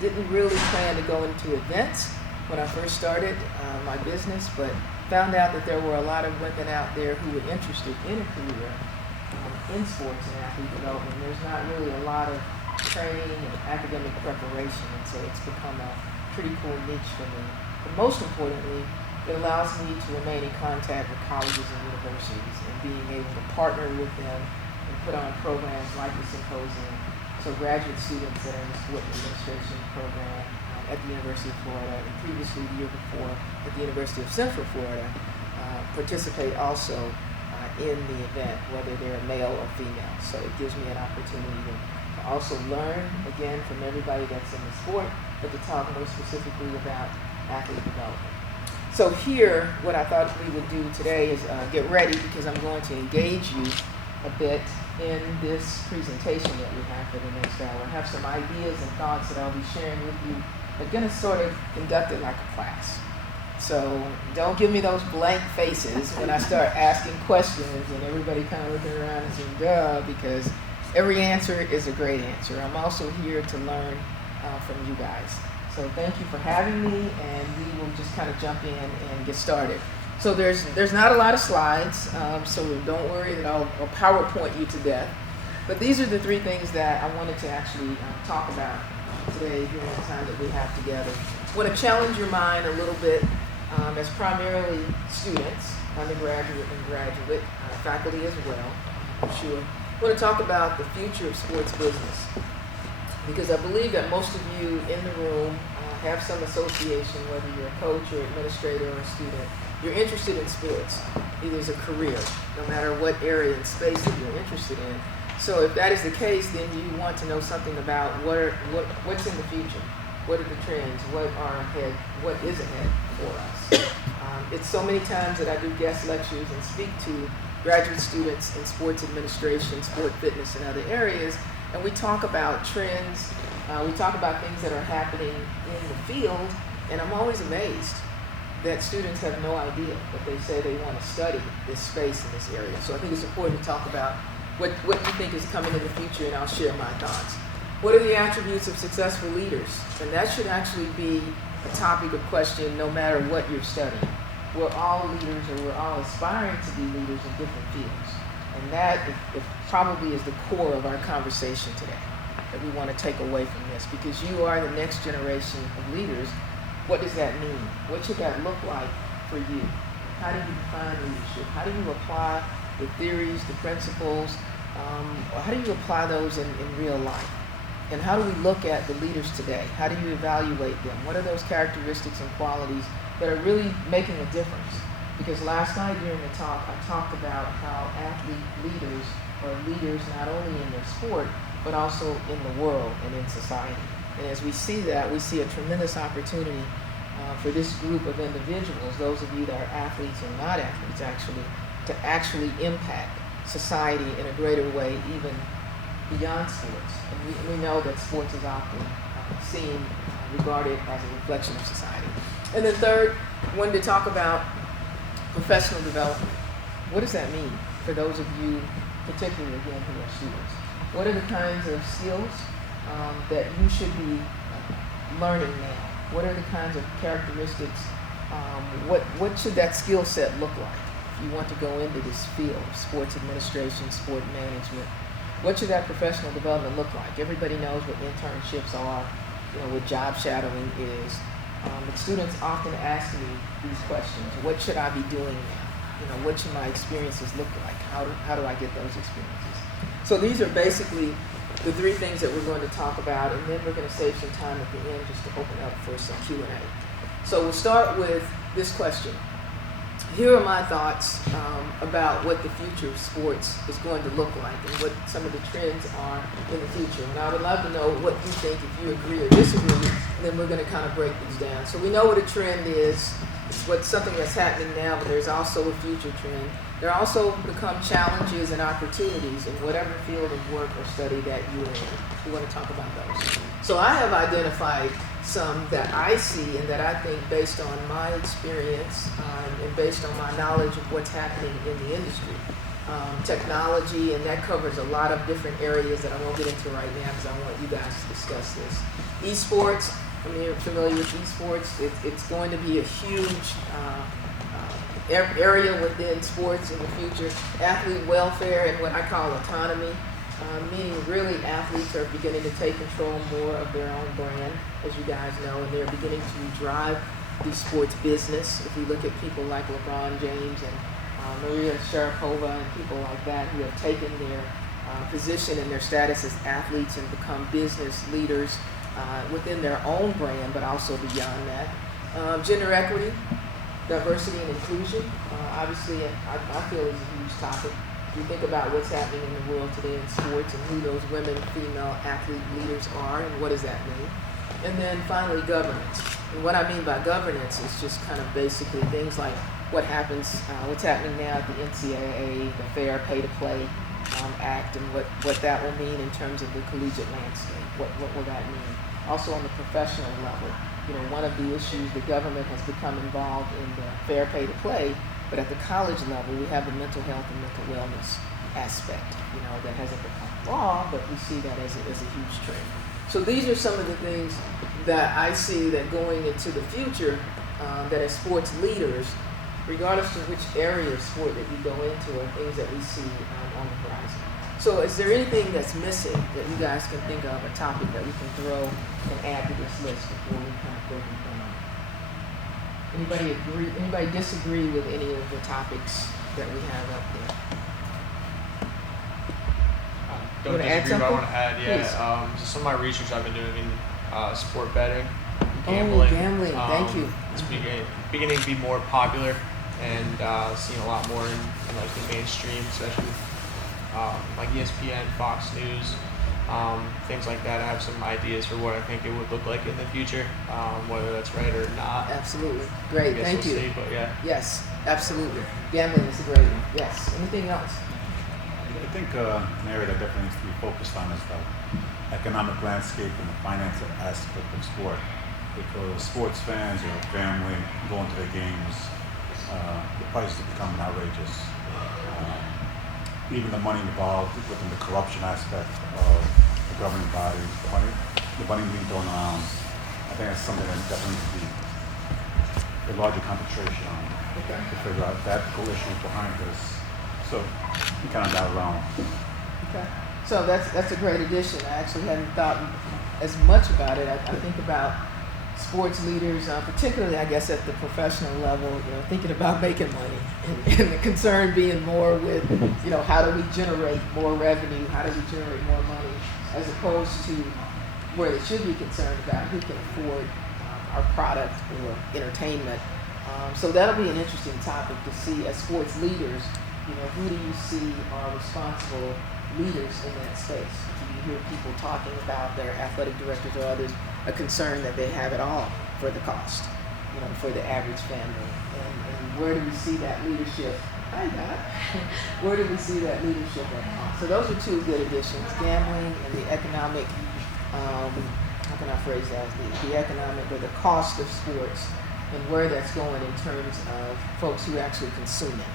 didn't really plan to go into events when I first started my business, but found out that there were a lot of women out there who were interested in a career in sports and athlete development. There's not really a lot of training and academic preparation, and so it's become a pretty cool niche for me. But most importantly, it allows me to remain in contact with colleges and universities and being able to partner with them and put on programs like the symposium. So graduate students that are in the sport administration program at the University of Florida, and previously the year before at the University of Central Florida, participate also in the event, whether they're male or female. So it gives me an opportunity to also learn, again, from everybody that's in the sport, but to talk more specifically about athlete development. So here, what I thought we would do today is get ready, because I'm going to engage you a bit in this presentation that we have for the next hour. I have some ideas and thoughts that I'll be sharing with you. I'm going to sort of conduct it like a class. So don't give me those blank faces when I start asking questions and everybody kind of looking around and saying, duh, because every answer is a great answer. I'm also here to learn from you guys. So thank you for having me, and we will just kind of jump in and get started. So there's not a lot of slides, so don't worry that I'll PowerPoint you to death. But these are the three things that I wanted to actually talk about today during the time that we have together. I want to challenge your mind a little bit as primarily students, undergraduate and graduate, faculty as well, I'm sure. I want to talk about the future of sports business, because I believe that most of you in the room have some association, whether you're a coach or administrator or a student. You're interested in sports, either as a career, no matter what area and space that you're interested in. So if that is the case, then you want to know something about what's in the future. What are the trends? What is ahead for us? It's so many times that I do guest lectures and speak to graduate students in sports administration, sport fitness, and other areas, and we talk about trends. We talk about things that are happening in the field, and I'm always amazed that students have no idea, but they say they want to study this space in this area. So I think it's important to talk about what you think is coming in the future, and I'll share my thoughts. What are the attributes of successful leaders? And that should actually be a topic of question no matter what you're studying. We're all leaders, or we're all aspiring to be leaders in different fields. And that it probably is the core of our conversation today that we want to take away from this, because you are the next generation of leaders. What does that mean? What should that look like for you? How do you define leadership? How do you apply the theories, the principles? Or how do you apply those in real life? And how do we look at the leaders today? How do you evaluate them? What are those characteristics and qualities that are really making a difference? Because last night during the talk, I talked about how athlete leaders are leaders not only in their sport, but also in the world and in society. And as we see that, we see a tremendous opportunity for this group of individuals, those of you that are athletes and not athletes actually, to actually impact society in a greater way, even beyond sports. And we know that sports is often seen, regarded as a reflection of society. And then third, I wanted to talk about professional development. What does that mean for those of you, particularly again, who are students? What are the kinds of skills that you should be learning now? What are the kinds of characteristics? What should that skill set look like if you want to go into this field of sports administration, sport management? What should that professional development look like? Everybody knows what internships are, what job shadowing is. But students often ask me these questions. What should I be doing now? What should my experiences look like? How do I get those experiences? So these are basically the three things that we're going to talk about, and then we're going to save some time at the end just to open up for some Q&A. So we'll start with this question. Here are my thoughts about what the future of sports is going to look like and what some of the trends are in the future. And I would love to know what you think, if you agree or disagree, and then we're going to kind of break these down. So we know what a trend is. It's something that's happening now, but there's also a future trend. There also become challenges and opportunities in whatever field of work or study that you're in. We want to talk about those. So I have identified some that I see and that I think, based on my experience and based on my knowledge of what's happening in the industry, technology, and that covers a lot of different areas that I won't get into right now because I want you guys to discuss this. Esports, I mean, you're familiar with esports. It's going to be a huge area within sports in the future. Athlete welfare and what I call autonomy, meaning really athletes are beginning to take control more of their own brand, as you guys know, and they're beginning to drive the sports business. If you look at people like LeBron James and Maria Sharapova and people like that who have taken their position and their status as athletes and become business leaders within their own brand, but also beyond that. Gender equity, diversity and inclusion, obviously I feel is a huge topic. If you think about what's happening in the world today in sports and who those women, female athlete leaders are and what does that mean. And then finally, governance. And what I mean by governance is just kind of basically things like what's happening now at the NCAA, the Fair Pay to Play Act, and what that will mean in terms of the collegiate landscape. What will that mean? Also on the professional level, one of the issues the government has become involved in the Fair Pay to Play, but at the college level, we have the mental health and mental wellness aspect, that hasn't become law, but we see that as a huge trend. So these are some of the things that I see that going into the future, that as sports leaders, regardless of which area of sport that you go into, are things that we see on the horizon. So is there anything that's missing that you guys can think of, a topic that we can throw and add to this list before we kind of break it down? Anybody agree? Anybody disagree with any of the topics that we have up there? Don't disagree, but I want to add, so some of my research I've been doing in sport betting, gambling. Oh, gambling, thank you. It's beginning to be more popular and seeing a lot more in like the mainstream, especially like ESPN, Fox News, things like that. I have some ideas for what I think it would look like in the future, whether that's right or not. Absolutely. Great, thank you. See, but yeah. Yes, absolutely. Gambling is a great one. Yes. Anything else? I think an area that definitely needs to be focused on is the economic landscape and the financial aspect of sport. Because sports fans or family going to their games, the prices are becoming outrageous. Even the money involved within the corruption aspect of the governing bodies, the money being thrown around, I think that's something that definitely needs to be a larger concentration on to figure out the ethical issues behind this. So we kind of got around. Okay. So that's a great addition. I actually hadn't thought as much about it. I think about sports leaders, particularly I guess at the professional level, thinking about making money and the concern being more with, how do we generate more revenue? How do we generate more money? As opposed to where they should be concerned about who can afford our product or entertainment. So that'll be an interesting topic to see as sports leaders. Who do you see are responsible leaders in that space? Do you hear people talking about their athletic directors or others, a concern that they have at all for the cost, for the average family? And where do we see that leadership? Hi, Doc. Where do we see that leadership at cost? So those are two good additions, gambling and the economic, how can I phrase that? The economic or the cost of sports and where that's going in terms of folks who actually consume it.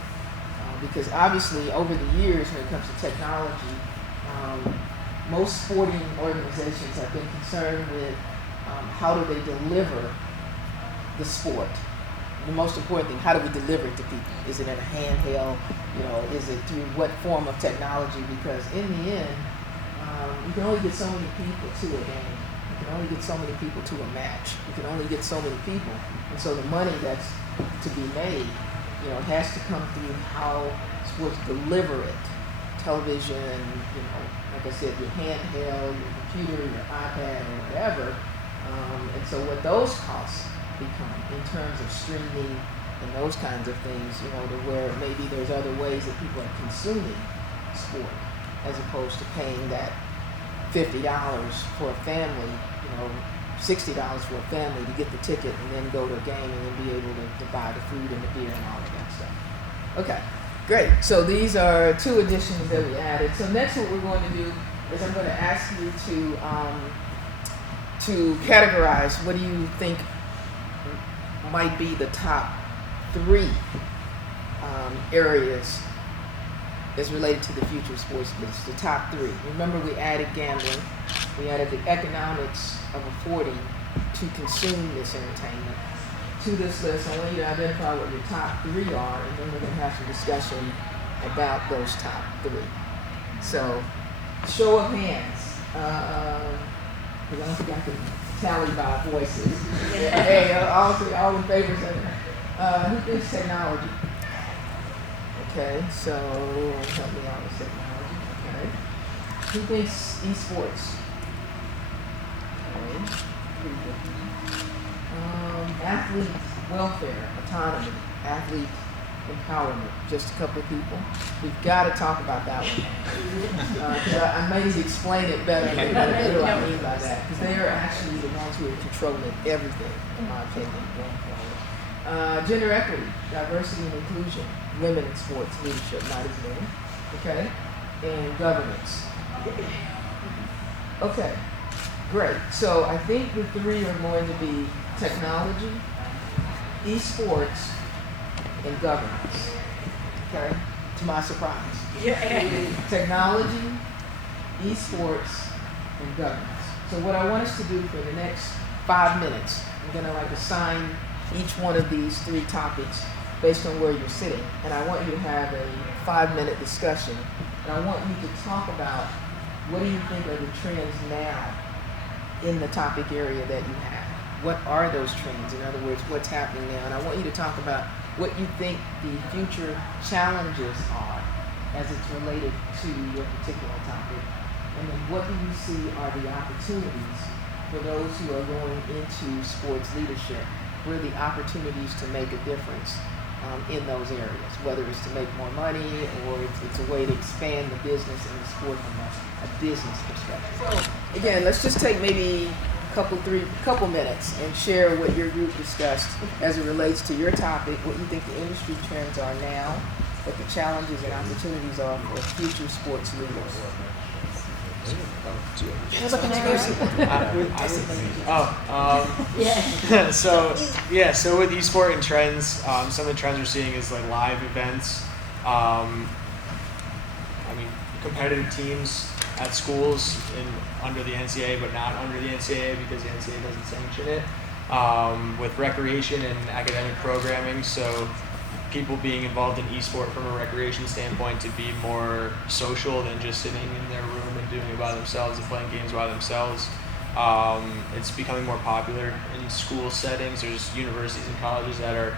Because obviously over the years when it comes to technology, most sporting organizations have been concerned with how do they deliver the sport. The most important thing, how do we deliver it to people? Is it in a handheld? Is it through what form of technology? Because in the end, you can only get so many people to a game. You can only get so many people to a match. You can only get so many people. And so the money that's to be made, it has to come through how sports deliver it. Television, like I said, your handheld, your computer, your iPad, or whatever. And so what those costs become in terms of streaming and those kinds of things, to where maybe there's other ways that people are consuming sport as opposed to paying that $50 for a family, $60 for a family to get the ticket and then go to a game and then be able to buy the food and the beer and all of that stuff. Okay, great. So these are two additions that we added. So next what we're going to do is I'm going to ask you to categorize what do you think might be the top 3 areas as related to the future sports business, the top 3. Remember we added gambling, We added the economics of affording to consume this entertainment. To this list, I want you to identify what your top 3 are, and then we're going to have some discussion about those top 3. So, show of hands. Because I don't think I can tally by voices. Hey, all in favor say who thinks technology? Okay, so help me out with technology. Okay. Who thinks esports? Okay, pretty good. Athlete welfare, autonomy, athlete empowerment. Just a couple of people. We've got to talk about that one. 'Cause I may need to explain it better. What do I mean by that? Because they are actually the ones who are controlling everything, in my opinion, going forward. Gender equity, diversity and inclusion, women in sports, leadership, not as men. Okay? And governance. Okay, great. So I think the 3 are going to be technology, esports, and governance. Okay? To my surprise. Technology, esports, and governance. So what I want us to do for the next 5 minutes, I'm going to assign each one of these 3 topics based on where you're sitting. And I want you to have a 5-minute discussion. And I want you to talk about what do you think are the trends now in the topic area that you have. What are those trends? In other words, what's happening now? And I want you to talk about what you think the future challenges are as it's related to your particular topic. And then what do you see are the opportunities for those who are going into sports leadership? Where are the opportunities to make a difference in those areas, whether it's to make more money or if it's a way to expand the business and the sport from a business perspective. So again, let's just take maybe couple minutes and share what your group discussed as it relates to your topic, what you think the industry trends are now, what the challenges and opportunities are for future sports leaders. So with esport and trends, some of the trends we're seeing is like live events. Competitive teams at schools under the NCAA, but not under the NCAA because the NCAA doesn't sanction it. With recreation and academic programming, so people being involved in esport from a recreation standpoint to be more social than just sitting in their room and doing it by themselves and playing games by themselves. It's becoming more popular in school settings. There's universities and colleges that are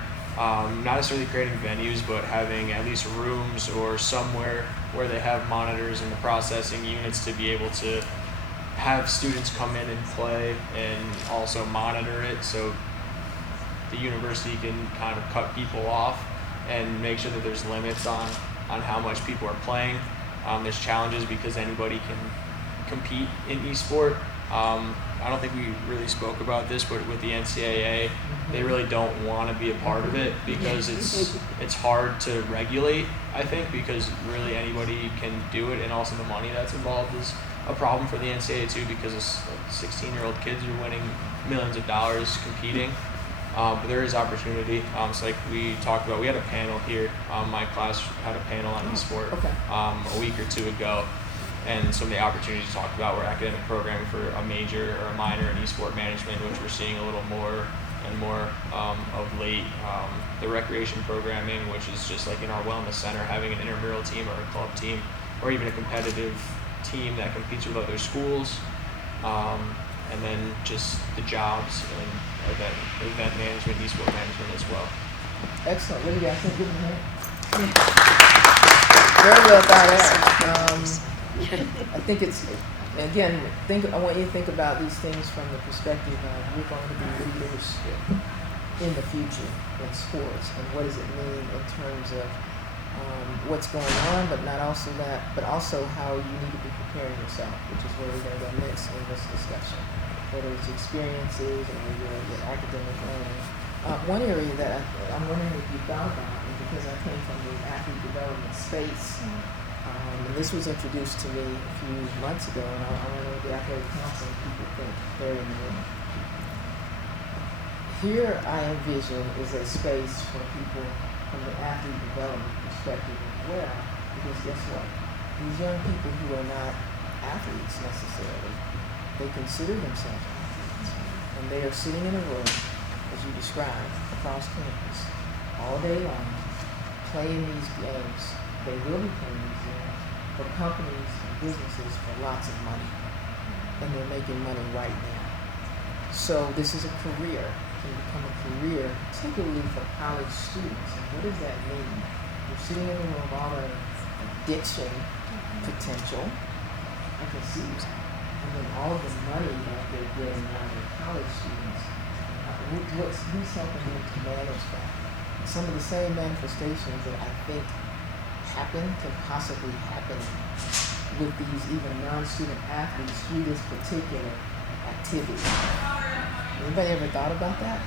not necessarily creating venues, but having at least rooms or somewhere where they have monitors and the processing units to be able to have students come in and play and also monitor it, so the university can kind of cut people off and make sure that there's limits on how much people are playing. There's challenges because anybody can compete in esport. I don't think we really spoke about this, but with the NCAA, they really don't want to be a part of it because it's hard to regulate, I think, because really anybody can do it, and also the money that's involved is a problem for the NCAA too, because 16-year-old kids are winning millions of dollars competing. But there is opportunity. So like we talked about, we had a panel here. My class had a panel on esport a week or 2 ago. And some of the opportunities to talk about were academic programming for a major or a minor in esport management, which we're seeing a little more and more of late. The recreation programming, which is just like in our wellness center, having an intramural team or a club team, or even a competitive team that competes with other schools. And then just the jobs and event management, esport management as well. Excellent. What do you guys think? Give them a hand. Very well thought out. I think it's, again, I want you to think about these things from the perspective of we're going to be leaders in the future in sports, and what does it mean in terms of what's going on, but not also that, but also how you need to be preparing yourself, which is where we're going to go next in this discussion, whether it's experiences or your academic learning. One area that I'm wondering if you thought about, and because I came from the athlete development space, and this was introduced to me a few months ago, and I wonder what the athletic counseling people think they're in the room. Here I envision is a space for people from the athlete development perspective as well, because guess what? These young people who are not athletes necessarily they consider themselves athletes. And they are sitting in a room, as you described, across campus, all day long, playing these games. They will be playing these games for companies and businesses for lots of money. And they're making money right now. So this is a career. It can become a career, particularly for college students. And what does that mean? You're sitting in a room, all the addiction potential, I can see it. And then all the money that they're getting out of college students, who's helping them to manage that? Some of the same manifestations that I think happen can possibly happen with these even non-student athletes through this particular activity. Anybody ever thought about that?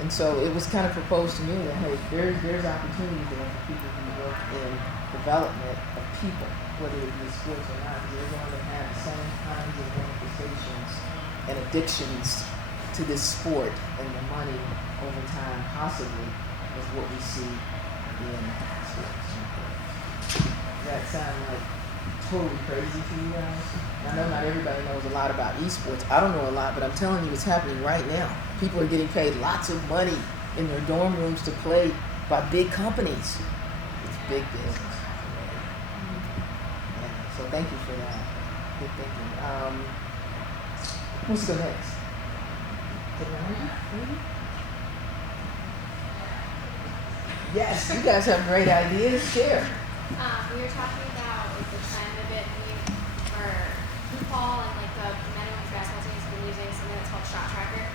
And so it was kind of proposed to me that, hey, there's opportunity there for people who work in development of people, whether it be sports or not. They're going to have the same kinds of manifestations and addictions to this sport and the money over time, possibly, is what we see in sports. Does that sound like totally crazy to you guys? I know not everybody knows a lot about esports. I don't know a lot, but I'm telling you it's happening right now. People are getting paid lots of money in their dorm rooms to play by big companies. It's big business. Yeah, so thank you for that. Good thinking. Who's go next? Technology, maybe? Yes, you guys have great ideas. Share. We were talking about like the trend of it for football and like the men and women's basketball teams have been using something that's called shot tracker,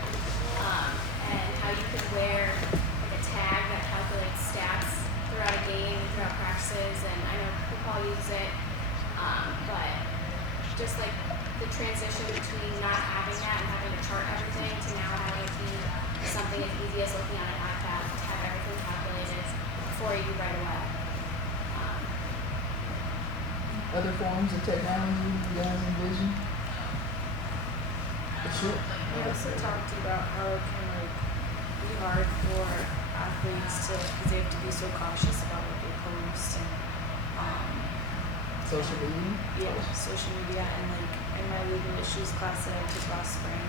and how you can wear like a tag that calculates stats throughout a game, throughout practices, and I know football uses it, but just like the transition between not having that and having to chart everything to now having it be something as easy as looking on an iPad to have everything calculated for you right away. Other forms of technology you guys envision? Sure. We also talked about how it can like be hard for athletes to, because they have to be so cautious about what they post and Social media? social media. And like in my legal issues class that I took last spring,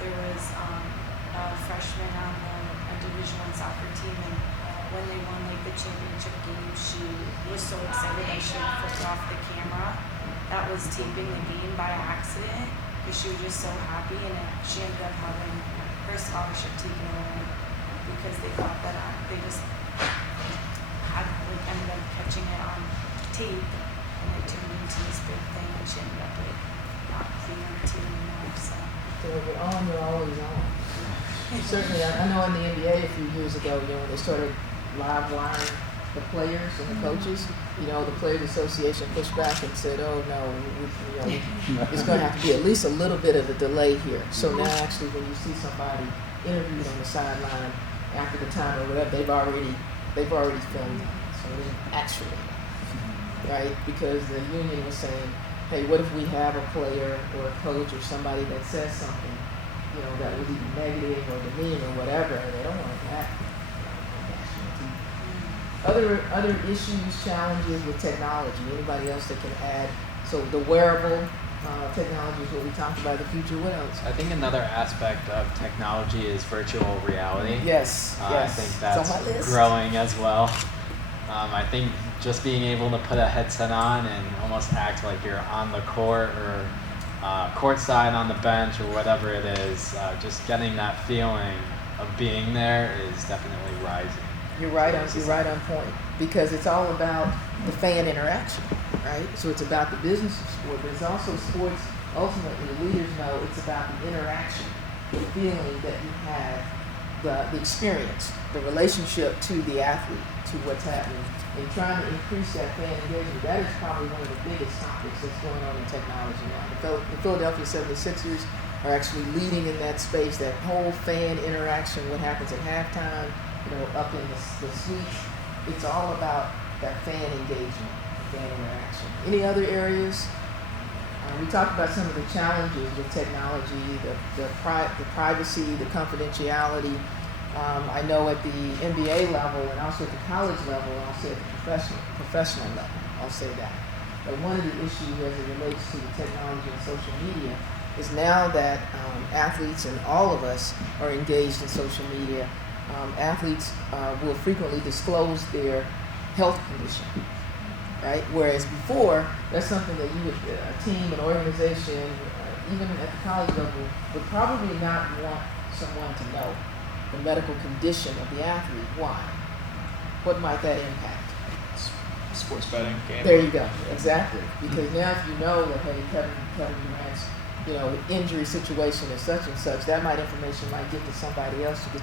there was a freshman on a Division I soccer team, and when they won like the championship game, she was so excited that she flipped off the camera that was taping the game by accident because she was just so happy, and she ended up having her scholarship taken away because they thought that they just had like ended up catching it on tape, and it turned into this big thing, and she ended up like not being on the team anymore. So They're on, they're always on. Certainly, I know in the NBA a few years ago, when they started live wiring the players and the coaches, the Players Association pushed back and said, oh no, it's going to have to be at least a little bit of a delay here. So now actually when you see somebody interviewed on the sideline after the time or whatever, they've already filmed it. So actually, right? Because the union was saying, hey, what if we have a player or a coach or somebody that says something, that was either negative or demeaning or whatever, and they don't want that. Other issues, challenges with technology. Anybody else that can add? So the wearable technology is what we talked about in the future. What else? I think another aspect of technology is virtual reality. Yes. I think that's growing as well. I think just being able to put a headset on and almost act like you're on the court or courtside on the bench or whatever it is, just getting that feeling of being there is definitely rising. You're right on point, because it's all about the fan interaction, right? So it's about the business of sport, but it's also sports. Ultimately, leaders know it's about the interaction, the feeling that you have, the experience, the relationship to the athlete, to what's happening, and trying to increase that fan engagement. That is probably one of the biggest topics that's going on in technology now. The Philadelphia 76ers are actually leading in that space, that whole fan interaction, what happens at halftime, up in the suites. It's all about that fan engagement, fan interaction. Any other areas? We talked about some of the challenges with technology, the privacy, the confidentiality. I know at the MBA level and also at the college level, and also at the professional level, I'll say that. But one of the issues as it relates to the technology and social media is now that athletes and all of us are engaged in social media, athletes will frequently disclose their health condition, right? Whereas before, that's something that you would, a team, an organization, even at the college level, would probably not want someone to know the medical condition of the athlete. Why? What might that impact? Sports betting, gambling. There you go. Exactly. Because now if you know that, hey, Kevin Durant's, injury situation is such and such, that information might get to somebody else, and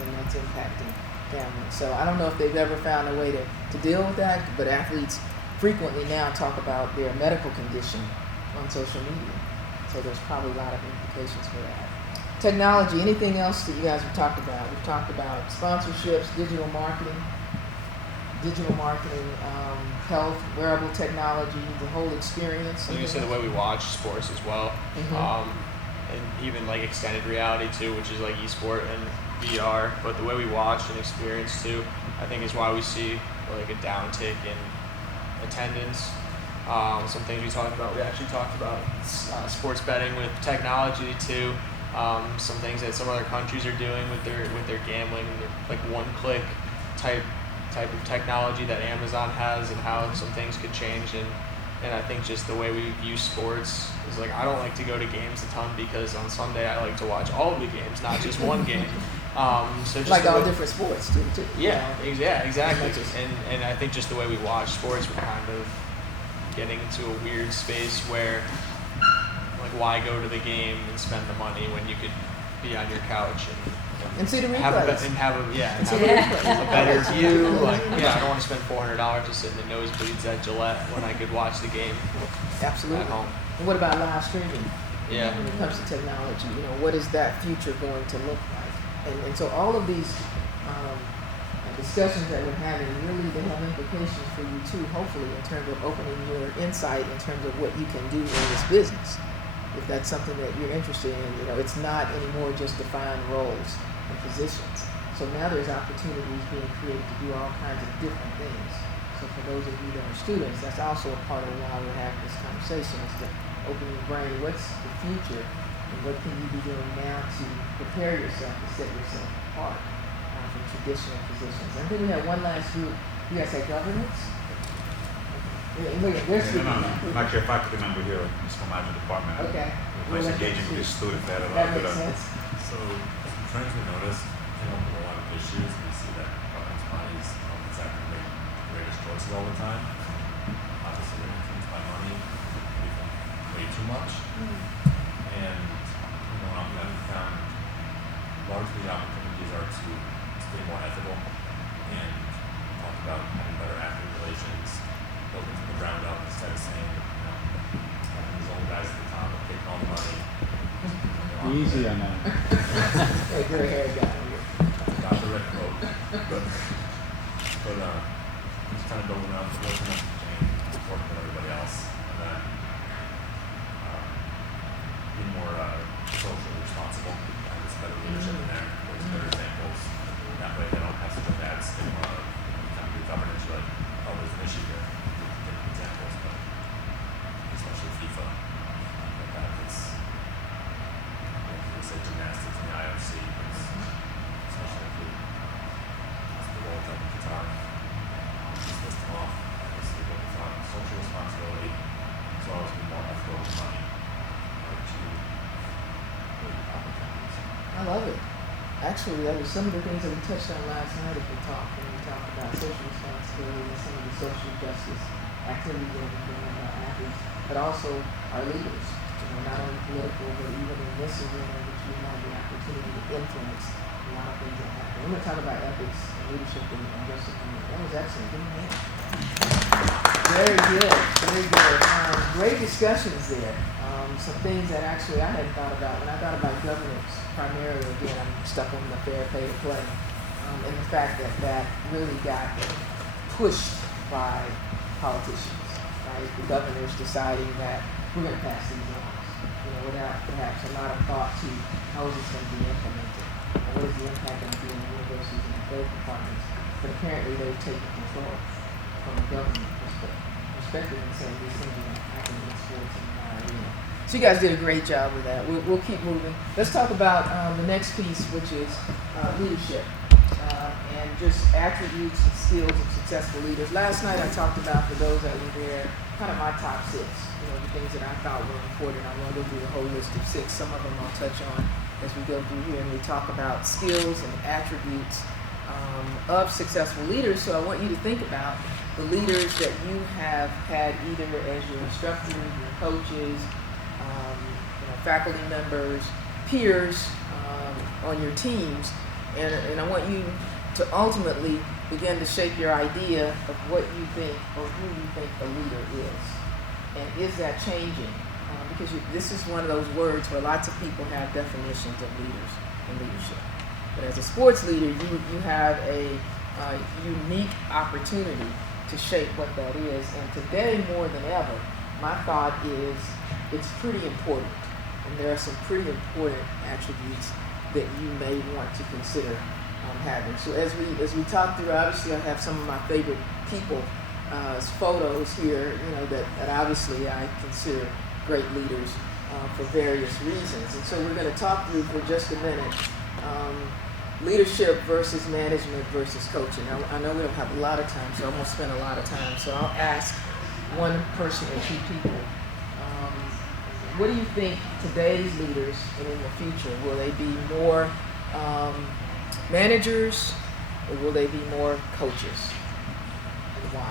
then that's impacting gambling. So I don't know if they've ever found a way to deal with that, but athletes frequently now talk about their medical condition on social media. So there's probably a lot of implications for that. Technology, anything else that you guys have talked about? We've talked about sponsorships, digital marketing, health, wearable technology, the whole experience. Like you said, the way we watch sports as well, and even like extended reality too, which is like esport and VR. But the way we watch and experience too, I think is why we see like a downtick in attendance. Some things we talked about. We actually talked about sports betting with technology too. Some things that some other countries are doing with their gambling, like one-click type of technology that Amazon has, and how some things could change. And I think just the way we view sports is like, I don't like to go to games a ton because on Sunday I like to watch all of the games, not just one game. So just like all different sports too. Yeah, exactly. And I think just the way we watch sports, we're kind of getting into a weird space where, like, why go to the game and spend the money when you could be on your couch and see the have a better view. Like, I don't want to spend $400 to sit in the nosebleeds at Gillette when I could watch the game absolutely at home. And what about live streaming? Yeah. When it comes to technology, what is that future going to look like? And so all of these discussions that we're having, really, they have implications for you too, hopefully, in terms of opening your insight in terms of what you can do in this business. If that's something that you're interested in, it's not anymore just defined roles and positions. So now there's opportunities being created to do all kinds of different things. So for those of you that are students, that's also a part of why we're having this conversation, is to open your brain. What's the future, and what can you be doing now to prepare yourself to set yourself apart from traditional positions? And then we have one last group. You guys say governance? Look at this. I'm not your faculty member here in the school management department. Okay. Nice engaging with these students that are That makes sense. So, some trends we noticed came up with a lot of issues. We see that governance bodies don't exactly make the greatest choices all the time. Obviously, they're influenced by money, even way too much. And, that we found largely opportunities are to stay more ethical and talk about having better athlete relations, building from the ground up instead of saying, having these old guys at the top and taking all the money. Easy on that. Hey, gray hair guy. Got the red quote. But just kind of building up, working up the chain, working with everybody else, and then being more socially responsible. And it's better leadership in there. There's better examples. That way they don't have such a bad stigma of kind of do governance. You're like, oh, there's an issue here. Give examples, but especially FIFA. Like that, it's people say gymnastics in the IFC, especially if you the World Cup in Qatar. Just list them off. Obviously, focus on social responsibility as well as being more ethical with money. I love it. Actually, that was some of the things that we touched on last night as we talked, when we talked about social responsibility and some of the social justice activities that we're doing with our athletes, but also our leaders. Not only political, but even in this arena, which we have the opportunity to influence a lot of things that happen. We're going to talk about ethics and leadership and discipline. That was excellent. Give me a hand. Very good. Very good. Great discussions there. Some things that actually I hadn't thought about. When I thought about governance, primarily, again, I'm stuck on the fair pay to play. And the fact that really got pushed by politicians, right? The governors deciding that we're going to pass these laws, without perhaps a lot of thought to how is this going to be implemented, and what is the impact going to be on universities and athletic departments. But apparently they've taken control from the government perspective and saying these things are going to happen in sports and in our arena. So you guys did a great job with that. We'll keep moving. Let's talk about the next piece, which is leadership and just attributes and skills of successful leaders. Last night I talked about, for those that were there, kind of my top 6. The things that I thought were important. I won't go through the whole list of 6. Some of them I'll touch on as we go through here, and we talk about skills and attributes of successful leaders. So I want you to think about the leaders that you have had either as your instructors, your coaches, faculty members, peers on your teams, and I want you to ultimately begin to shape your idea of what you think or who you think a leader is. And is that changing? Because this is one of those words where lots of people have definitions of leaders and leadership. But as a sports leader, you have a unique opportunity to shape what that is. And today, more than ever, my thought is it's pretty important. And there are some pretty important attributes that you may want to consider having. So as we talk through, obviously I have some of my favorite people photos here, that obviously I consider great leaders for various reasons. And so we're going to talk through for just a minute leadership versus management versus coaching. I know we don't have a lot of time, so I'm going to spend a lot of time. So I'll ask one person or 2 people. What do you think today's leaders and in the future, will they be more managers or will they be more coaches? And why?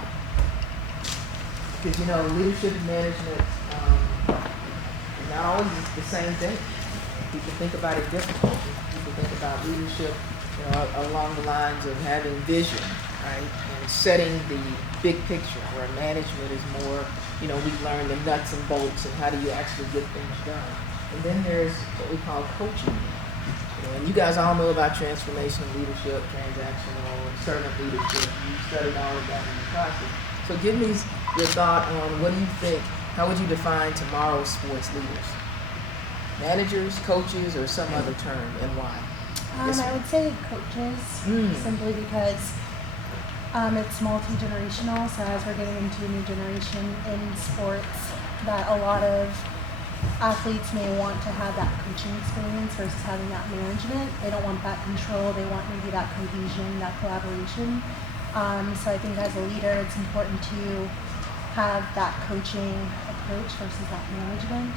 Because leadership and management is not always the same thing. People think about it differently. People think about leadership along the lines of having vision, right? And setting the big picture, where management is more, we learn the nuts and bolts and how do you actually get things done. And then there's what we call coaching. And you guys all know about transformational leadership, transactional, servant leadership. You studied all of that in the classes. So give me your thought on what do you think, how would you define tomorrow's sports leaders? Managers, coaches, or some other term, and why? I would say coaches, simply because it's multi-generational. So as we're getting into a new generation in sports, that a lot of athletes may want to have that coaching experience versus having that management. They don't want that control. They want maybe that cohesion, that collaboration. So I think as a leader, it's important to have that coaching approach versus that management.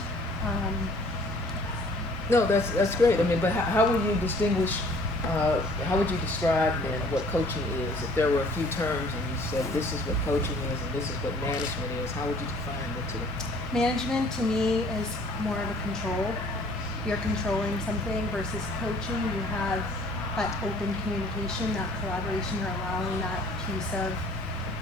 No, that's great. But how would you distinguish, how would you describe then what coaching is? If there were a few terms and you said this is what coaching is and this is what management is, how would you define the two? Management to me is more of a control. You're controlling something versus coaching. You have that open communication, that collaboration. You're allowing that piece of,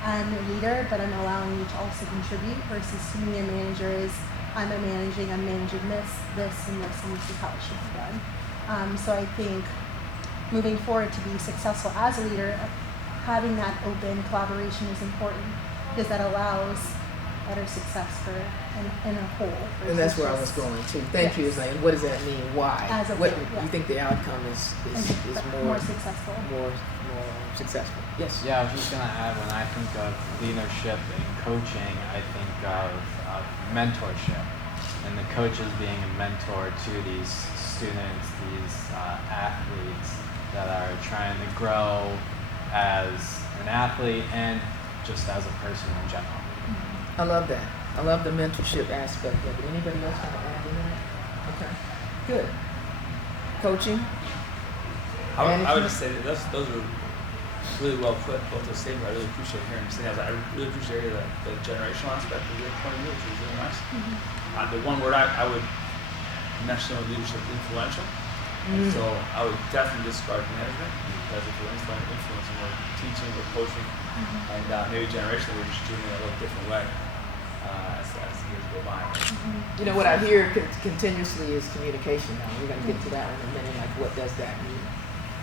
I'm a leader, but I'm allowing you to also contribute, versus to me a manager is, I'm managing this, and this is how it should be done. So I think moving forward to be successful as a leader, having that open collaboration is important, because that allows better success in a whole. And that's where I was going to. Thank you. Is like, what does that mean? Why? As a what whole, yeah. You think the outcome is more successful? More successful. Yes. Yeah, I was just gonna add, when I think of leadership and coaching, I think of mentorship, and the coach is being a mentor to these students, these athletes that are trying to grow as an athlete and just as a person in general. I love that. I love the mentorship aspect of it. Anybody else want to add to that? Okay. Good. Coaching? I would just say that those are really well put, both those statements. I really appreciate hearing you say that. I really appreciate the generational aspect of your point of view, which was really nice. The one word I would mention with leadership is influential. And so I would definitely discard management, because if we're influencing, we're teaching, we're coaching, and maybe generationally we're just doing it a little different way as the years go by. What I hear continuously is communication now. We're going to get to that one in a minute. Like, what does that mean?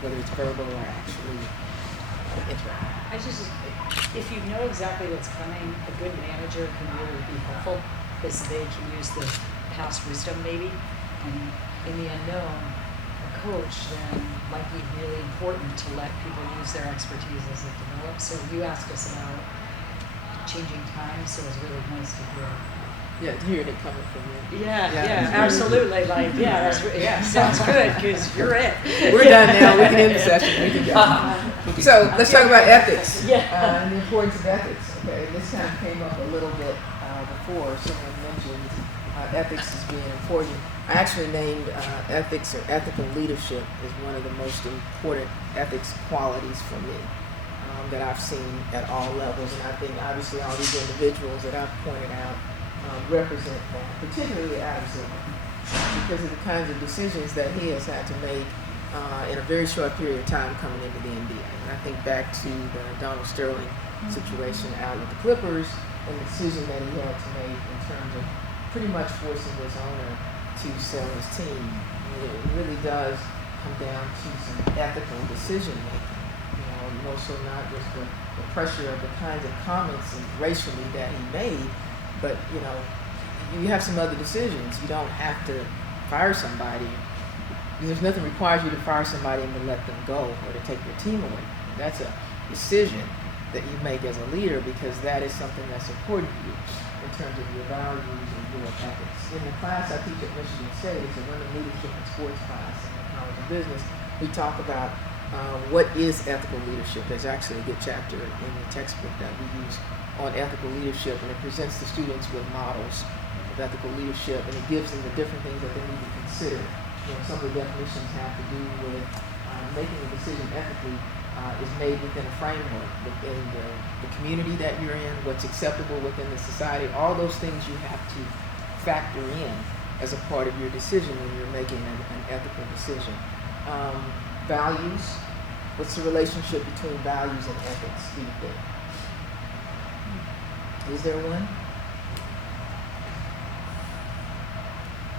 Whether it's verbal or actually interactive. If you know exactly what's coming, a good manager can really be helpful, because they can use the past wisdom maybe, and in the unknown, a coach then might be really important to let people use their expertise as it develops. So you asked us about changing times, so it's really nice to hear Yeah, hearing it coming from you. Yeah, Yeah, yeah, it's really absolutely. Like, yeah, sounds good because you're it. We're done now. We can end the session. We can go. So let's talk about ethics and the importance of ethics. Okay, this kind of came up a little bit before. Someone mentioned ethics as being important. I actually named ethics or ethical leadership as one of the most important ethics qualities for me that I've seen at all levels. And I think obviously all these individuals that I've pointed out represent that, particularly Adam Silver, because of the kinds of decisions that he has had to make in a very short period of time coming into the NBA. And I think back to the Donald Sterling situation out with the Clippers and the decision that he had to make in terms of pretty much forcing his owner to sell his team. It really does come down to some ethical decision making. More so not just the pressure of the kinds of comments and racially that he made, but you have some other decisions. You don't have to fire somebody. There's nothing requires you to fire somebody and to let them go or to take your team away. That's a decision that you make as a leader because that is something that's important to you in terms of your values and your ethics. In the class I teach at Michigan State, it's a women leadership and sports class in the College of Business. We talk about what is ethical leadership. There's actually a good chapter in the textbook that we use on ethical leadership, and it presents the students with models of ethical leadership, and it gives them the different things that they need to consider. Some of the definitions have to do with making a decision ethically is made within a framework, within the community that you're in, what's acceptable within the society. All those things you have to factor in as a part of your decision when you're making an ethical decision. Values. What's the relationship between values and ethics, do you think? Is there one?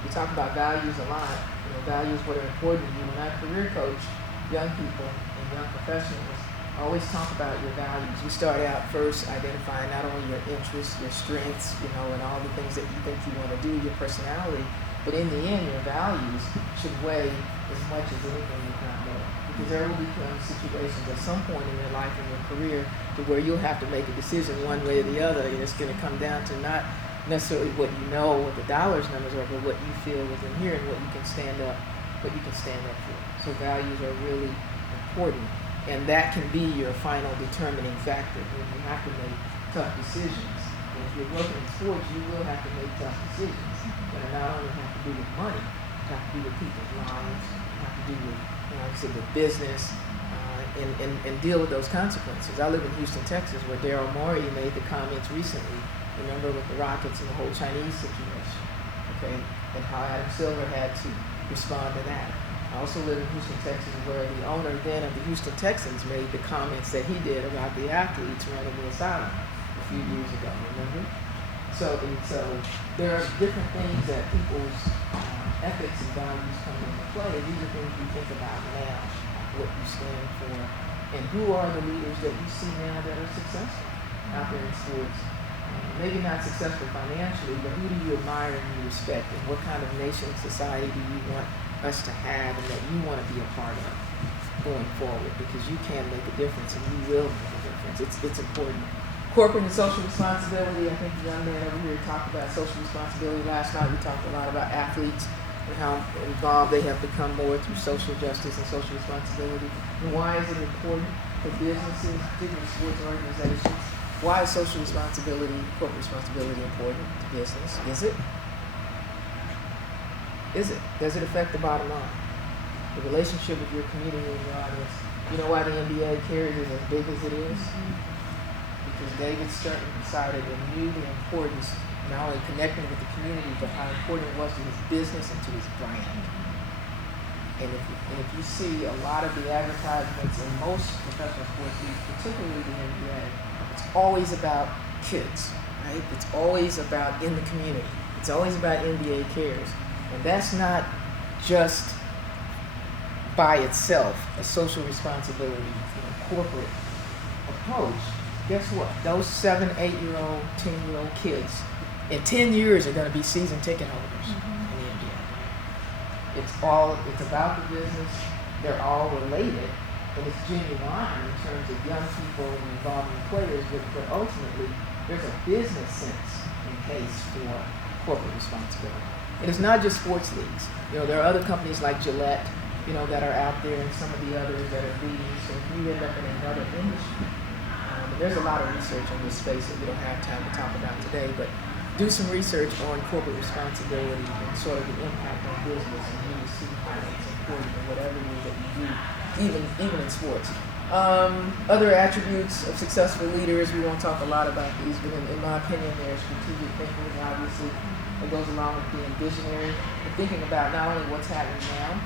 We talk about values a lot. Values what are important to you. When I career coach young people and young professionals, I always talk about your values. We start out first identifying not only your interests, your strengths, and all the things that you think you want to do, your personality, but in the end, your values should weigh as much as anything, if not more. Because there will become situations at some point in your life and your career to where you'll have to make a decision one way or the other, and it's going to come down to not necessarily what you know, what the dollars numbers are, but what you feel within here and what you can stand up for. So values are really important, and that can be your final determining factor when you have to make tough decisions. And if you're working in sports, you will have to make tough decisions that not only have to do with money, have to do with people's lives, have to do with, like I said, with business, and deal with those consequences. I live in Houston, Texas, where Daryl Morey made the comments recently, remember, with the Rockets and the whole Chinese situation, okay, and how Adam Silver had to respond to that. I also live in Houston, Texas, where the owner then of the Houston Texans made the comments that he did about the athletes running the asylum a few years ago, remember? So there are different things that people's ethics and values come into play. These are things you think about now, what you stand for, and who are the leaders that you see now that are successful out there in sports. Maybe not successful financially, but who do you admire and you respect, and what kind of nation, society do you want us to have and that you want to be a part of going forward? Because you can make a difference, and you will make a difference. It's important. Corporate and social responsibility. I think the young man over here talked about social responsibility last night. We talked a lot about athletes and how involved they have become more through social justice and social responsibility. And why is it important for businesses, particularly sports organizations? Why is social responsibility, corporate responsibility important to business? Is it? Does it affect the bottom line? The relationship with your community and your audience. You know why the NBA cares is as big as it is? Because David Stern decided and knew the importance not only connecting with the community, but how important it was to his business and to his brand. And if you see a lot of the advertisements in most professional sports leagues, particularly the NBA, it's always about kids, right? It's always about in the community. It's always about NBA cares. And that's not just by itself a social responsibility, corporate approach. Guess what? Those 7, 8-year-old, 10-year-old kids in 10 years are going to be season ticket holders in the NBA. It's about the business. They're all related, and it's genuine in terms of young people involving players. But ultimately, there's a business sense in case for corporate responsibility. And it's not just sports leagues. You know, there are other companies like Gillette, you know, that are out there, and some of the others that are leading. So if you end up in another industry, there's a lot of research on this space that we don't have time to talk about today, but do some research on corporate responsibility and sort of the impact on business, and you will see how it's important in whatever it is that you do, even in sports. Other attributes of successful leaders, we won't talk a lot about these, but in my opinion, they're strategic thinking, obviously. It goes along with being visionary and thinking about not only what's happening now,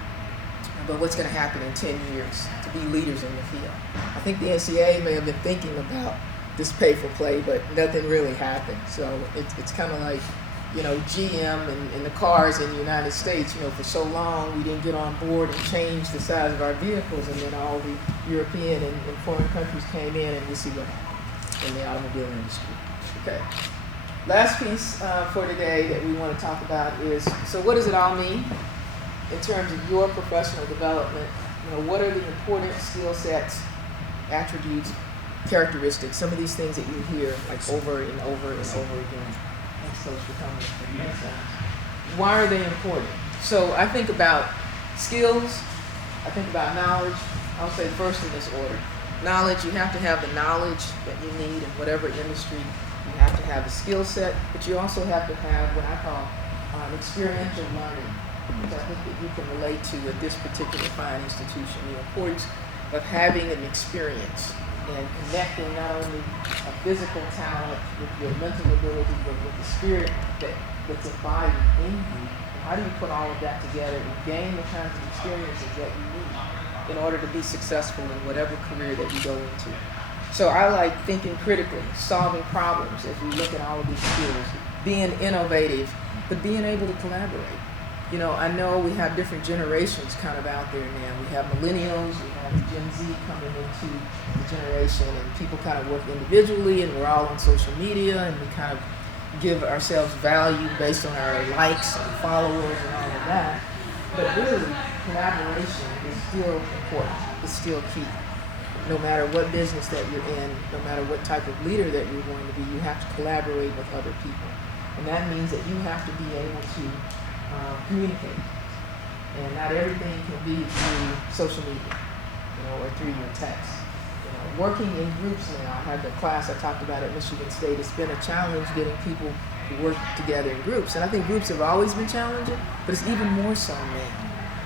but what's going to happen in 10 years to be leaders in the field. I think the NCAA may have been thinking about this pay for play, but nothing really happened. So it's kind of like, you know, GM and the cars in the United States, you know, for so long we didn't get on board and change the size of our vehicles, and then all the European and foreign countries came in, and we see what happened in the automobile industry. Okay. Last piece for today that we want to talk about is, so what does it all mean in terms of your professional development? You know, what are the important skill sets, attributes, characteristics, some of these things that you hear like over and over and over again. Thanks so much for coming. Why are they important? So I think about skills, I think about knowledge. I'll say first in this order. Knowledge, you have to have the knowledge that you need in whatever industry. You have to have the skill set, but you also have to have what I call experiential learning, which I think that you can relate to at this particular fine institution. The importance of having an experience and connecting not only a physical talent with your mental ability, but with the spirit that's embodied in you. And how do you put all of that together and gain the kinds of experiences that you need in order to be successful in whatever career that you go into? So I like thinking critically, solving problems as we look at all of these skills, being innovative, but being able to collaborate. You know, I know we have different generations kind of out there now. We have millennials, we have Gen Z coming into the generation, and people kind of work individually, and we're all on social media, and we kind of give ourselves value based on our likes and followers and all of that. But really, collaboration is still important. It's still key. No matter what business that you're in, no matter what type of leader that you're going to be, you have to collaborate with other people. And that means that you have to be able to communicate. And not everything can be through social media, you know, or through your text. You know, working in groups now, I had the class I talked about at Michigan State. It's been a challenge getting people to work together in groups. And I think groups have always been challenging, but it's even more so now.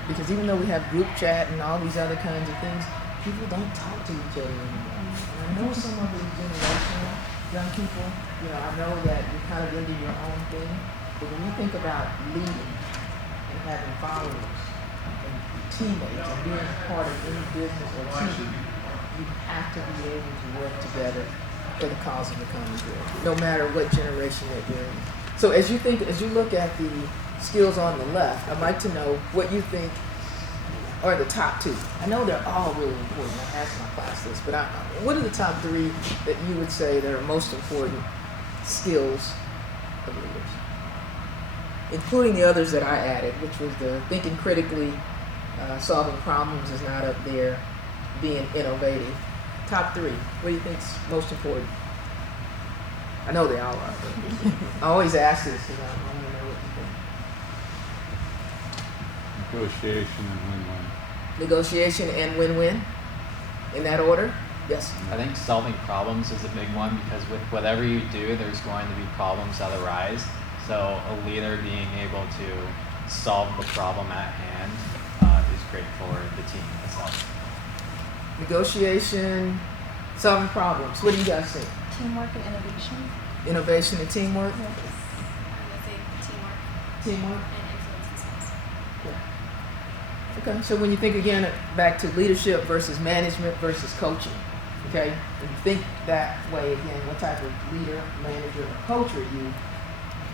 Because even though we have group chat and all these other kinds of things, people don't talk to each other anymore. And I know some of these generational young people, you know, I know that you're kind of into your own thing, but when you think about leading and having followers and teammates and being part of any business or team, you have to be able to work together for the cause of the common good, no matter what generation that you're in. So as you look at the skills on the left, I'd like to know what you think are the top two. I know they're all really important. I asked my class this, but what are the top three that you would say that are most important skills of leaders? Including the others that I added, which was the thinking critically, solving problems is not up there, being innovative. Top three, what do you think is most important? I know they all are. But I always ask this because I want to know what you think. Negotiation and win-win. Negotiation and win-win? In that order? Yes. I think solving problems is a big one, because with whatever you do, there's going to be problems that arise. So a leader being able to solve the problem at hand is great for the team itself. Negotiation, solving problems. What do you guys think? Teamwork and innovation. Innovation and teamwork? Yes. I think teamwork Teamwork? and influence and sales. Okay, so when you think again back to leadership versus management versus coaching, okay, when you think that way again, what type of leader, manager, or coach are you?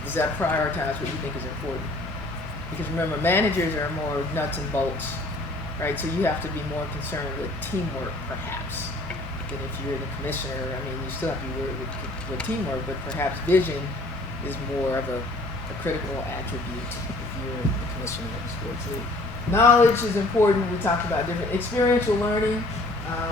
Does that prioritize what you think is important? Because remember, managers are more nuts and bolts, right? So you have to be more concerned with teamwork, perhaps, than if you're the commissioner. I mean, you still have to be worried with teamwork, but perhaps vision is more of a critical attribute if you're the commissioner of the sports league. Knowledge is important. We talked about different experiential learning.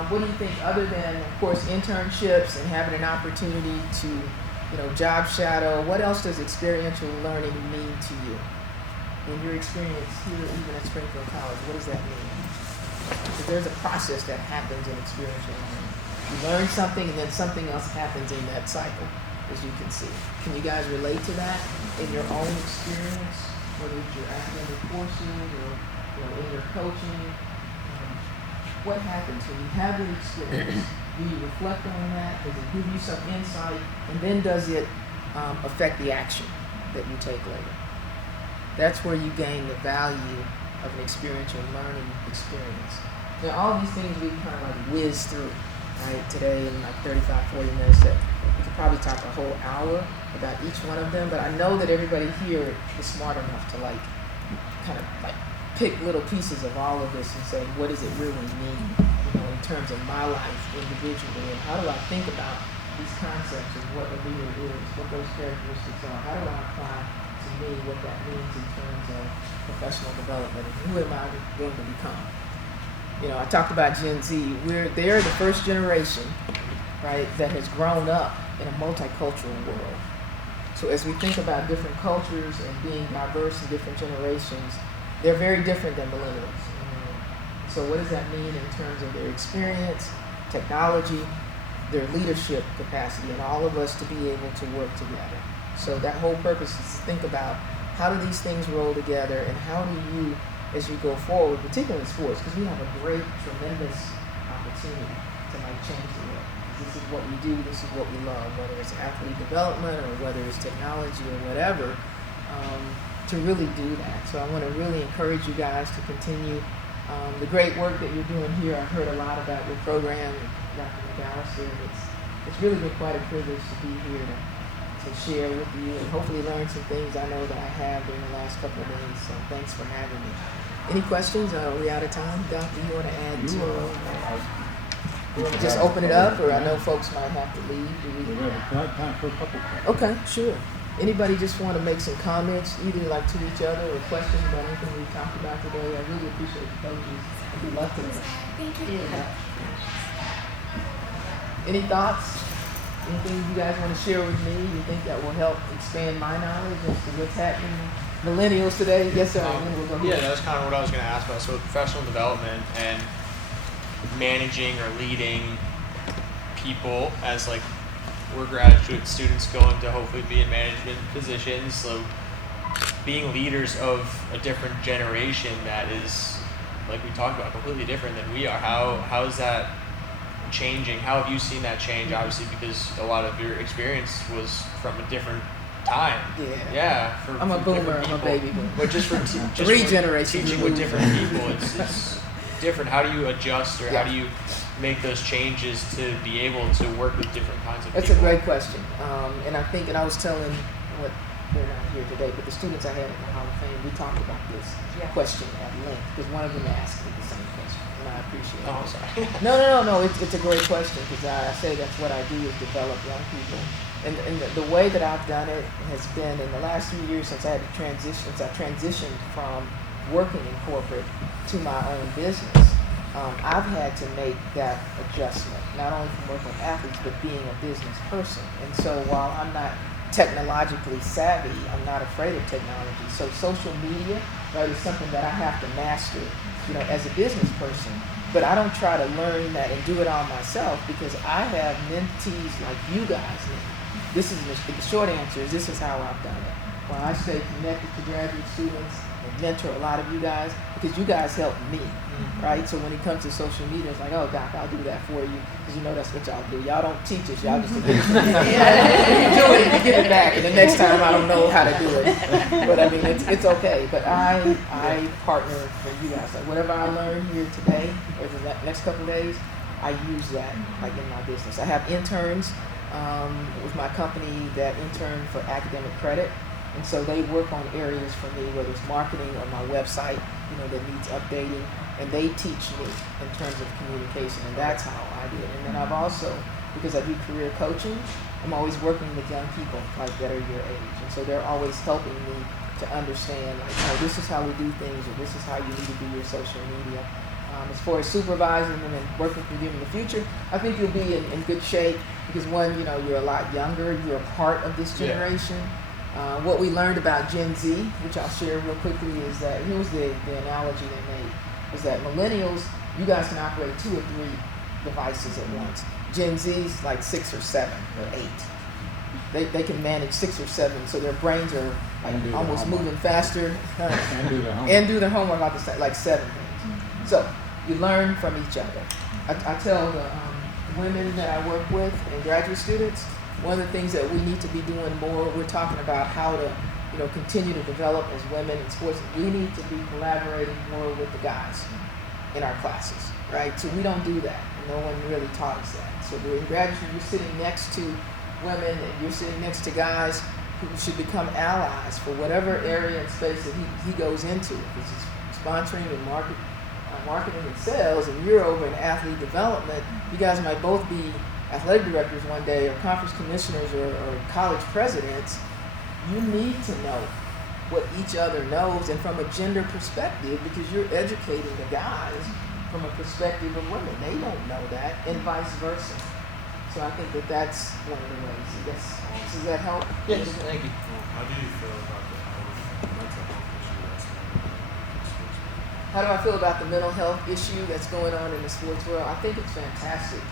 What do you think, other than, of course, internships and having an opportunity to job shadow. What else does experiential learning mean to you? In your experience here, even at Springfield College, what does that mean? Because there's a process that happens in experiential learning. You learn something and then something else happens in that cycle, as you can see. Can you guys relate to that in your own experience, whether it's your academic courses or in your coaching? What happens when you have the experience? Do you reflect on that? Does it give you some insight? And then does it affect the action that you take later? That's where you gain the value of an experiential learning experience. Now, all these things we kind of like whiz through, right, today in like 35, 40 minutes. That we could probably talk a whole hour about each one of them, but I know that everybody here is smart enough to kind of pick little pieces of all of this and say, what does it really mean, in terms of my life individually, and how do I think about these concepts of what a leader is, what those characteristics are, how do I apply to me what that means in terms of professional development, and who am I going to become? I talked about Gen Z. They're the first generation, right, that has grown up in a multicultural world. So as we think about different cultures and being diverse in different generations, they're very different than millennials. So what does that mean in terms of their experience, technology, their leadership capacity, and all of us to be able to work together? So that whole purpose is to think about how do these things roll together, and how do you, as you go forward, particularly in sports, because we have a great, tremendous opportunity to change the world. This is what we do, this is what we love, whether it's athlete development or whether it's technology or whatever, to really do that. So I want to really encourage you guys to continue the great work that you're doing here. I've heard a lot about your program, Dr. McAllister, and it's really been quite a privilege to be here to share with you and hopefully learn some things I know that I have during the last couple of days. So thanks for having me. Any questions? Are we out of time? Doctor, you want to add to you want to just open it up, or I know folks might have to leave. Time for a couple questions. Okay, sure. Anybody just want to make some comments, either to each other or questions about anything we talked about today? I really appreciate the coaches. Good luck to them. Thank you. Any thoughts? Anything you guys want to share with me you think that will help expand my knowledge as to what's happening millennials today? Yes, sir. Yeah, that's kind of what I was going to ask about. So professional development and managing or leading people as we're graduate students going to hopefully be in management positions. So being leaders of a different generation that is, like we talked about, completely different than we are. How is that changing? How have you seen that change? Obviously, because a lot of your experience was from a different time. Yeah. I'm a boomer. I'm a baby boomer. But just three generations teaching with different people, it's different. How do you adjust, or how do you make those changes to be able to work with different kinds of people? That's a great question. And I was telling what they're not here today, but the students I had in the Hall of Fame, we talked about this question at length, because one of them asked me the same question, and I appreciate it. Oh, I'm sorry. No. It's a great question, because I say that's what I do, is develop young people. And the way that I've done it has been in the last 3 years since I transitioned from working in corporate to my own business. I've had to make that adjustment, not only from working with athletes, but being a business person. And so while I'm not technologically savvy, I'm not afraid of technology. So social media, right, is something that I have to master, as a business person. But I don't try to learn that and do it all myself, because I have mentees like you guys now. This is the short answer is this is how I've done it. While I stay connected to graduate students and mentor a lot of you guys, because you guys help me, right? So when it comes to social media, it's like, oh, Doc, I'll do that for you, because that's what y'all do. Y'all don't teach us, y'all just get it from me. You do it and you give it back, and the next time I don't know how to do it. But I mean, it's okay. But I partner for you guys. Like whatever I learn here today or the next couple of days, I use that in my business. I have interns with my company that intern for academic credit. And so they work on areas for me, whether it's marketing or my website, that needs updating. And they teach me in terms of communication, and that's how I do it. And then I've also, because I do career coaching, I'm always working with young people that are your age. And so they're always helping me to understand, this is how we do things, or this is how you need to do your social media. As far as supervising them and working for them in the future, I think you'll be in good shape because one, you're a lot younger, you're a part of this generation. What we learned about Gen Z, which I'll share real quickly, is that here was the analogy they made, was that millennials, you guys can operate 2 or 3 devices at once. Gen Z's like 6 or 7 or 8. They can manage 6 or 7, so their brains are like almost moving faster and do their homework like 7 things. So you learn from each other. I tell the women that I work with and graduate students, one of the things that we need to be doing more, we're talking about how to continue to develop as women in sports. We need to be collaborating more with the guys in our classes, right? So we don't do that. No one really taught us that. So in graduate school, you're sitting next to women and you're sitting next to guys who should become allies for whatever area and space that he goes into. If it's sponsoring and marketing and sales, and you're over in athlete development, you guys might both be athletic directors one day or conference commissioners or college presidents. You need to know what each other knows, and from a gender perspective, because you're educating the guys from a perspective of women. They don't know that, and vice versa. So I think that's one of the ways. Yes. Does that help? Yes, thank you. How do you feel about the mental health issue that's going on in sports? How do I feel about the mental health issue that's going on in the sports world? I think it's fantastic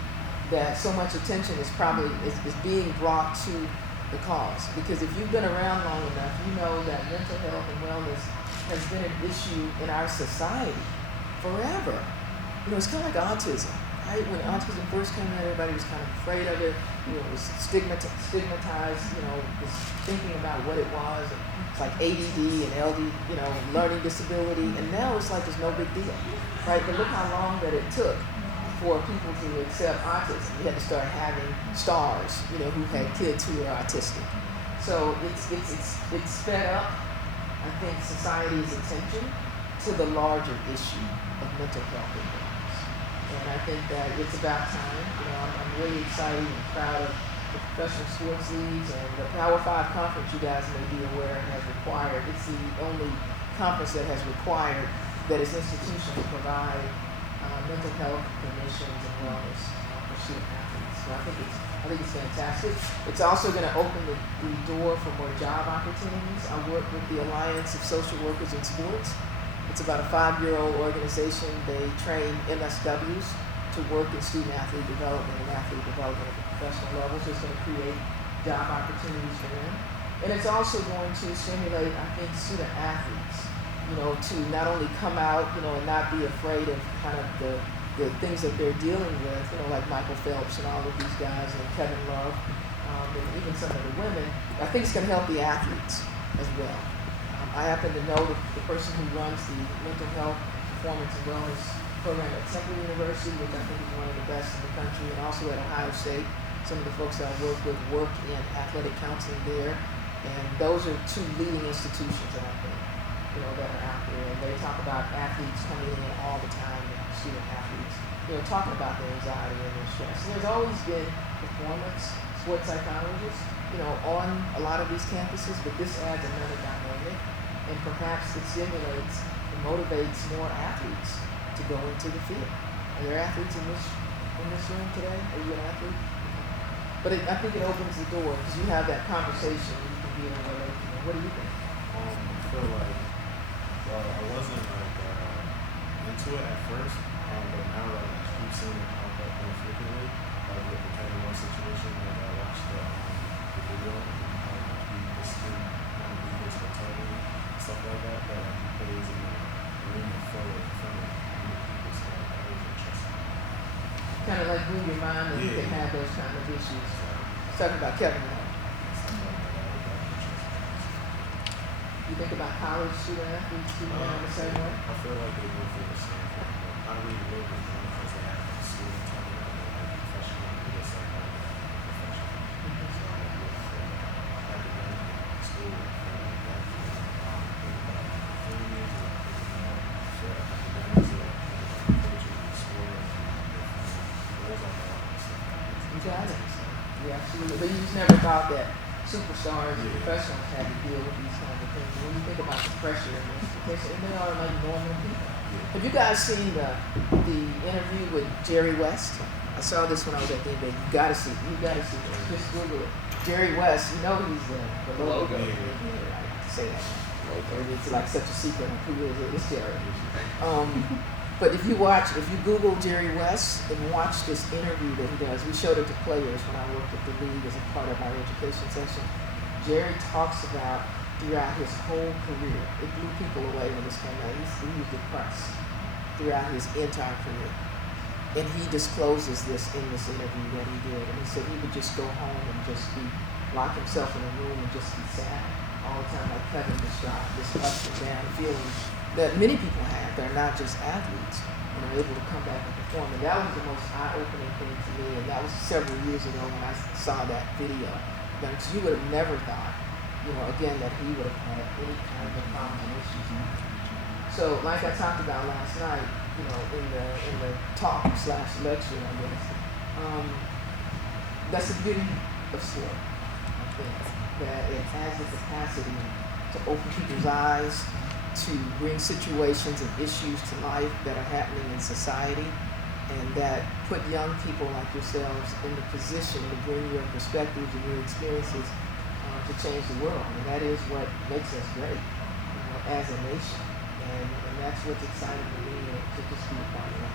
that so much attention is being brought to the cause. Because if you've been around long enough, you know that mental health and wellness has been an issue in our society forever. It's kind of like autism, right? When autism first came out, everybody was kind of afraid of it. It was stigmatized, was thinking about what it was. It's like ADD and LD, learning disability. And now it's like there's no big deal, right? But look how long that it took for people to accept autism. You had to start having stars, who had kids who were autistic. So it's sped up, I think, society's attention to the larger issue of mental health and wellness. And I think that it's about time. I'm really excited and proud of the professional sports leagues and the Power 5 conference, you guys may be aware, has required. It's the only conference that has required that its institutions provide mental health clinicians and wellness for student athletes. So I think it's fantastic. It's also going to open the door for more job opportunities. I work with the Alliance of Social Workers in Sports. It's about a 5-year-old organization. They train MSWs to work in student athlete development and athlete development at the professional level. So it's going to create job opportunities for them. And it's also going to stimulate, I think, student athletes, to not only come out, and not be afraid of kind of the things that they're dealing with, like Michael Phelps and all of these guys and Kevin Love, and even some of the women. I think it's going to help the athletes as well. I happen to know the person who runs the mental health, performance, and wellness program at Temple University, which I think is one of the best in the country, and also at Ohio State. Some of the folks that I work with work in athletic counseling there, and those are 2 leading institutions that I think, that are out there. And they talk about athletes coming in all the time, student athletes, talking about their anxiety and their stress. And there's always been performance sports psychologists, on a lot of these campuses, but this adds another dynamic, and perhaps it stimulates and motivates more athletes to go into the field. Are there athletes in this room today? Are you an athlete? But I think it opens the door because you have that conversation. You can be in a relationship. What do you think? I feel like I wasn't into it at first, but now I keep seeing it pop up more frequently. Like with the Kevin Love situation, I watched the video and the student leaders were talking stuff like that. But he plays in the arena forward from people, so that was interesting. Kind of like blew your mind that you can have those kind of issues. Talking about Kevin Love. You think about college student athletes who are the same way? I feel like they go through the same thing. I really live with them because they have a student talking about their professional and just like professional. So with academic school, I feel like that think about things academics or coaching and sport and those are all stuff. You got it. Yeah, absolutely. But you just never thought that superstars and professionals had to deal with these kinds of things. When you think about the pressure and the expectation, and they are like normal people. Have you guys seen the interview with Jerry West? I saw this when I was at the NBA. You gotta see it. You gotta see it. Just Google it. Jerry West, you know he's the logo. I have to say that. It's like such a secret of who is it. It's Jerry. But if you Google Jerry West and watch this interview that he does, we showed it to players when I worked at the league as a part of our education session. Jerry talks about throughout his whole career, it blew people away when this came out. He was depressed throughout his entire career. And he discloses this in this interview that he did. And he said he would just go home and just lock himself in a room and just be sad all the time, like Kevin described, this up and down feeling that many people have. They're not just athletes and are able to come back and perform. And that was the most eye-opening thing to me. And that was several years ago when I saw that video. Because you would have never thought, again, that he would have had any kind of problems and issues. So, like I talked about last night, in the talk/lecture, I guess, that's the beauty of sport. I think that it has the capacity to open people's eyes, to bring situations and issues to life that are happening in society, and that put young people like yourselves in the position to bring your perspectives and your experiences to change the world. And that is what makes us great as a nation. And that's what's exciting to me to just be a part of that.